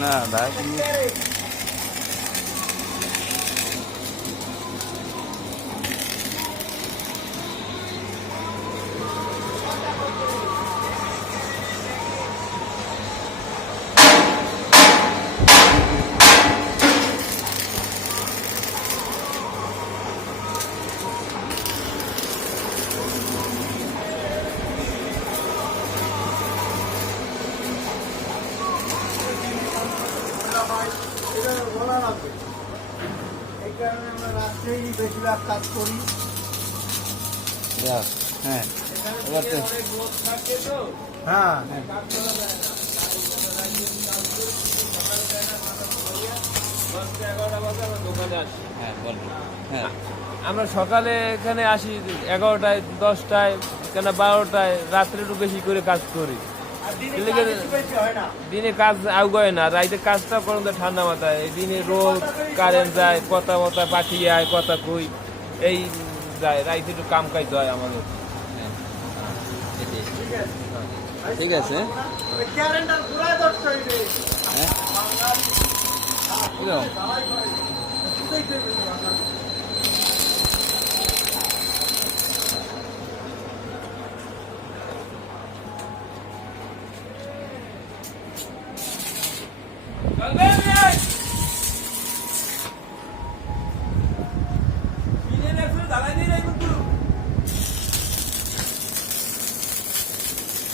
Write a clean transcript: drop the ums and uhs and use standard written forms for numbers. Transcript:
না ভাই এই কারণে আমরা রাত্রেই বেশিরভাগ কাজ করি। হ্যাঁ হ্যাঁ হ্যাঁ বলুন হ্যাঁ আমরা সকালে এখানে আসি 11টায় 10টায় কেন 12টায়, রাত্রে একটু বেশি করে কাজ করি। দিনে কাজ আউগায় না, রাইতে কাজটা করেন তো ঠান্ডা মাথায়। এই দিনে রোদ, কারেন্ট যায়, কথা মতা পাখি আয়, কথা কই, এই যায়। রাইতে একটু কাম কাইতে হয় আমাদের। ঠিক আছে হ্যাঁ